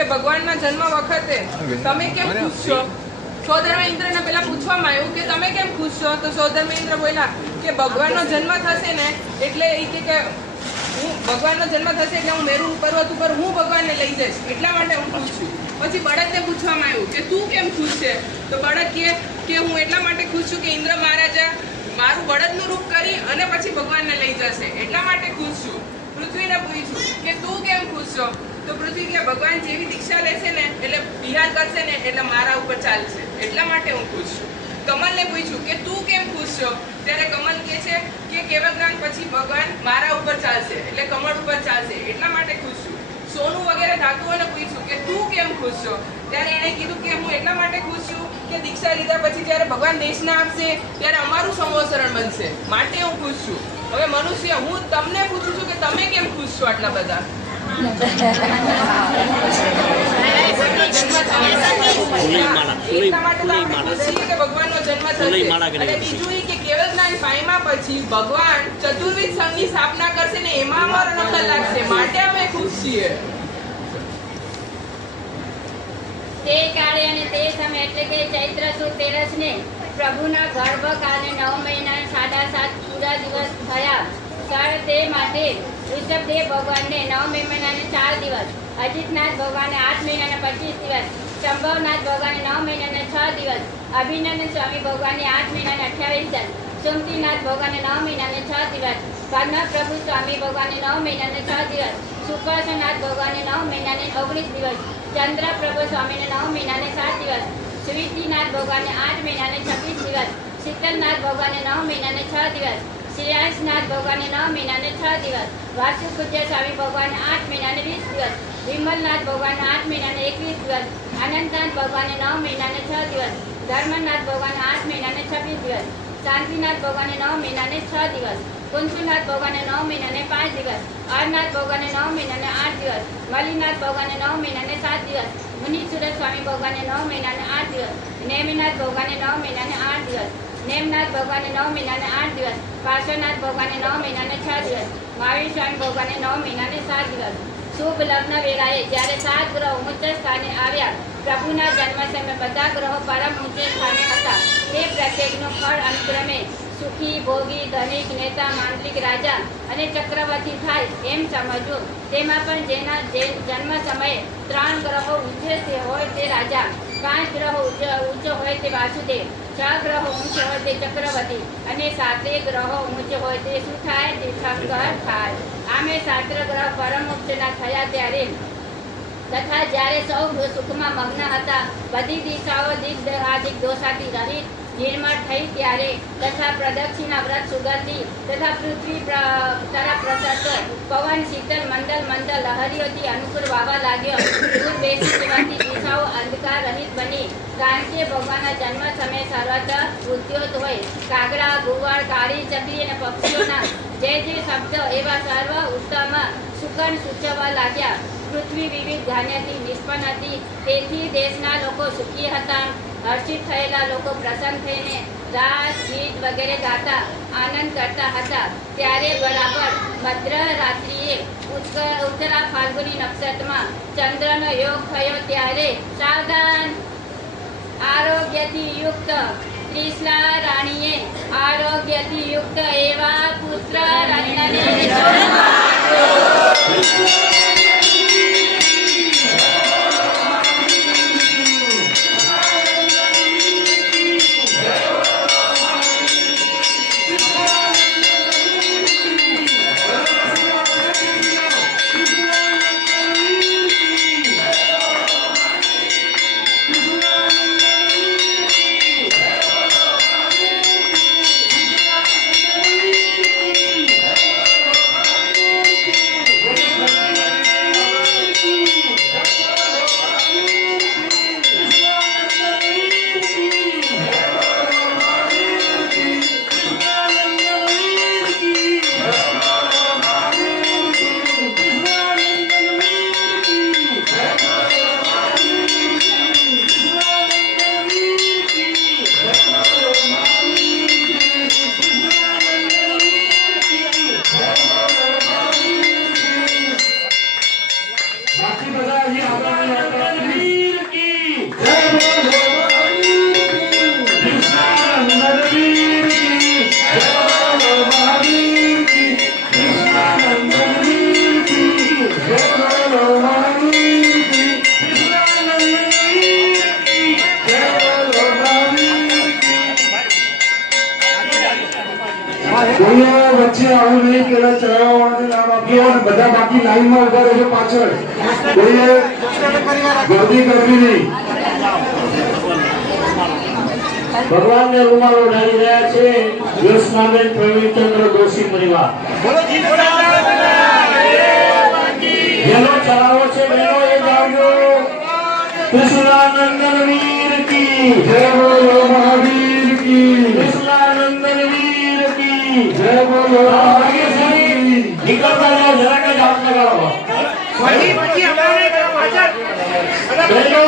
કે ભગવાનના જન્મ વખતે તમે કેમ ખુશ છો? સૌધર્મ ઇન્દ્રને પેલા પૂછવામાં આવ્યું કે તમે કેમ ખુશ છો? તો સૌધર્મ ઇન્દ્ર બોલ્યા કે ભગવાનનો જન્મ થશે ને એટલે એ કે હું ભગવાનનો જન્મ થશે એટલે હું મેરુ પર્વત ઉપર હું ભગવાનને લઈ જઈશ, એટલા માટે હું ખુશ છું. પછી બળદને પૂછવામાં આવ્યું કે તું કેમ ખુશ છે? તો બળદ કે હું એટલા માટે ખુશ છું કે ઇન્દ્ર મહારાજા મારું બળદનું રૂપ કરી અને પછી ભગવાનને લઈ જશે, એટલા માટે ખુશ છું. પૃથ્વીને પૂછ્યું કે તું કેમ ખુશ છો? તો પૃથ્વી કે ભગવાન જેવી દીક્ષા લેશે ને એટલે વિહાર કરશે ને એટલે મારા ઉપર ચાલશે, એટલા માટે હું ખુશ છું. કમલને પૂછ્યું કે તું કેમ ખુશ છો? ત્યારે કમલ કહે છે કે કેવળ જ્ઞાન પછી ભગવાન મારા ઉપર ચાલશે એટલે કમળ ઉપર ચાલશે, એટલા માટે ખુશ છું. સોનું વગેરે ધાતુઓને પૂછ્યું કે તું કેમ ખુશ છો? ત્યારે એણે કીધું કે હું એટલા માટે ખુશ છું કે દીક્ષા લીધા પછી જ્યારે ભગવાન દેશના આપશે ત્યારે અમારું સંવત્સરણ બનશે, માટે હું ખુશ છું. હવે મનુષ્ય હું તમને પૂછું છું કે તમે કેમ ખુશ છો આટલા બધા? ભગવાનનો જન્મ થશે અને બીજું કે કેવળ જ્ઞાન પામ્યા પછી ભગવાન ચતુર્વિધ સંઘની સ્થાપના કરશે ને એમાં અમારો નંબર લાગશે, માટે અમે ખુશ છીએ. તે કાળે અને તે સમય એટલે કે ચૈત્ર સુદ 13 ને પ્રભુના ગર્ભકાળને 9 મહિના 7.5 પૂરા દિવસ થયા. તે માટે ઋષભદેવ ભગવાનને 9 મહિનાને 4 દિવસ, અજિતનાથ ભગવાનને 8 મહિનાને 25 દિવસ, શંભવનાથ ભગવાનને 9 મહિનાને 6 દિવસ, અભિનંદન સ્વામી ભગવાનને 8 મહિનાને 28 દિવસ, સુમતીનાથ ભગવાનને 9 મહિનાને 6 દિવસ, પ્રભુ સ્વામી ભગવાનને 9 મહિનાને 6 દિવસ, સુકર્ષનાથ ભગવાનને 9 મહિનાને 19 દિવસ, ચંદ્રપ્રભુ સ્વામીને 9 મહિનાને 7 દિવસ, સ્વીતિનાથ ભગવાનને 8 મહિનાને 26 દિવસ, શીતલનાથ ભગવાનને 9 મહિનાને 6 દિવસ, શ્રીયાસનાથ ભગવાનને 9 મહિનાને 6 દિવસ, વાસુપૂજ્ય સ્વામી ભગવાનને 8 મહિનાને 20 દિવસ, વિમલનાથ ભગવાનને 8 મહિનાને 21 દિવસ, અનંતનાથ ભગવાનને 9 મહિનાને 6 દિવસ, ધર્મનાથ ભગવાનને 8 મહિનાને 26 દિવસ, શાંતિનાથ ભગવાનને 9 મહિનાને 6 દિવસ, કુંતુનાથ ભગવાનને 9 મહિનાને 5 દિવસ, અરનાથ ભગવાનને 9 મહિનાને 8 દિવસ, મલિનાથ ભગવાનને 9 મહિનાને 7 દિવસ, મુનિસુરત સ્વામી ભગવાનને 9 મહિનાને 8 દિવસ, નેમિનાથ ભગવાનને 9 મહિનાને 8 દિવસ, નેમનાથ ભગવાનને 9 મહિનાને 8 દિવસ, પાર્શ્વનાથ ભગવાનને 9 મહિનાને 6 દિવસ, મહાવીર સ્વામી ભગવાનને 9 મહિનાને 7 દિવસ. શુભ લગ્ન વેળાએ જ્યારે 7 ગ્રહો ઊંચ સ્થાને આવ્યા, પ્રભુના જન્મ સમયે બધા ગ્રહો પરમ ઊંચે સ્થાને હતા. તે પ્રત્યેકનું ફળ અનુક્રમે સુખી, ભોગી, ધનિક, નેતા, માંત્રિક, રાજા અને ચક્રવર્તી થાય એમ સમજવું. તેમાં પણ જેના જન્મ સમયે 3 ગ્રહો ઊંચે હોય તે રાજા, 5 ગ્રહો ઊંચો હોય તે વાસુદેવ, 6 ગ્રહો ઊંચો હોય તે ચક્રવર્તી અને 7 ગ્રહો ઊંચો હોય તે શું થાય? તીર્થંકર થાય. આમે 7 ગ્રહ પરમ ઉચ્ચના થયા ત્યારે તથા જ્યારે સૌ સુખમાં મગ્ન હતા, બધી દિશાઓ દિગ્ દોષાથી રહિત નિર્મળ થઈ ત્યારે તથા પ્રદક્ષિણા વ્રત સુગંધી તથા પૃથ્વી તરફ પ્રસરતો પવન શીતળ મંડળ લહરીઓથી અનુકૂળ વાવા લાગ્યો. દૂર બેસી જવાથી દિશાઓ અંધકાર રહિત બની, કારણ કે ભગવાનના જન્મ સમયે સર્વત્ર ઉદ્યોત હોય. કાગડા, ગુવાળ, કાળી ચકલી અને પક્ષીઓના જે શબ્દ એવા સર્વ ઉત્તમ સુકન સૂચવવા લાગ્યા. પૃથ્વી વિવિધ ધાન્યથી નિષ્પન્ન હતી, તેથી દેશના લોકો સુખી હતા. હર્ષિત થયેલા લોકો પ્રસન્ન થઈને રાસ, ગીત વગેરે ગાતા આનંદ કરતા હતા. ત્યારે બરાબર મધ્ર રાત્રિએ ઉત્તરા ફાલ્ગુની નક્ષત્રમાં ચંદ્રનો યોગ થયો ત્યારે સાવધાન આરોગ્યથી યુક્ત ત્રિશલા રાણીએ આરોગ્યથી યુક્ત એવા પુત્ર રત્નને બાકી બધા ચલાવવા માટે નામ આપ્યો અને બધા બાકી લાઈનમાં ઉભા રહેજો પાછળ. કોઈએ ગર્દી કરવી નહીં. ભગવાનને રૂમાલ ઓઢાડી રહ્યા છે જ્યોત્સનાબેન પ્રવીણચંદ્ર દોશી પરિવાર. જેનો ચલાવો છે બેનો એ ગાવજો. કૃષ્ણાનંદન વીર કી જય બોલો મહાવીર કી. કૃષ્ણાનંદન વીર કી જય બોલો મહાવીર કી. નીકળતા જાઓ જરાક જ હાથ લગાડો. બહેનો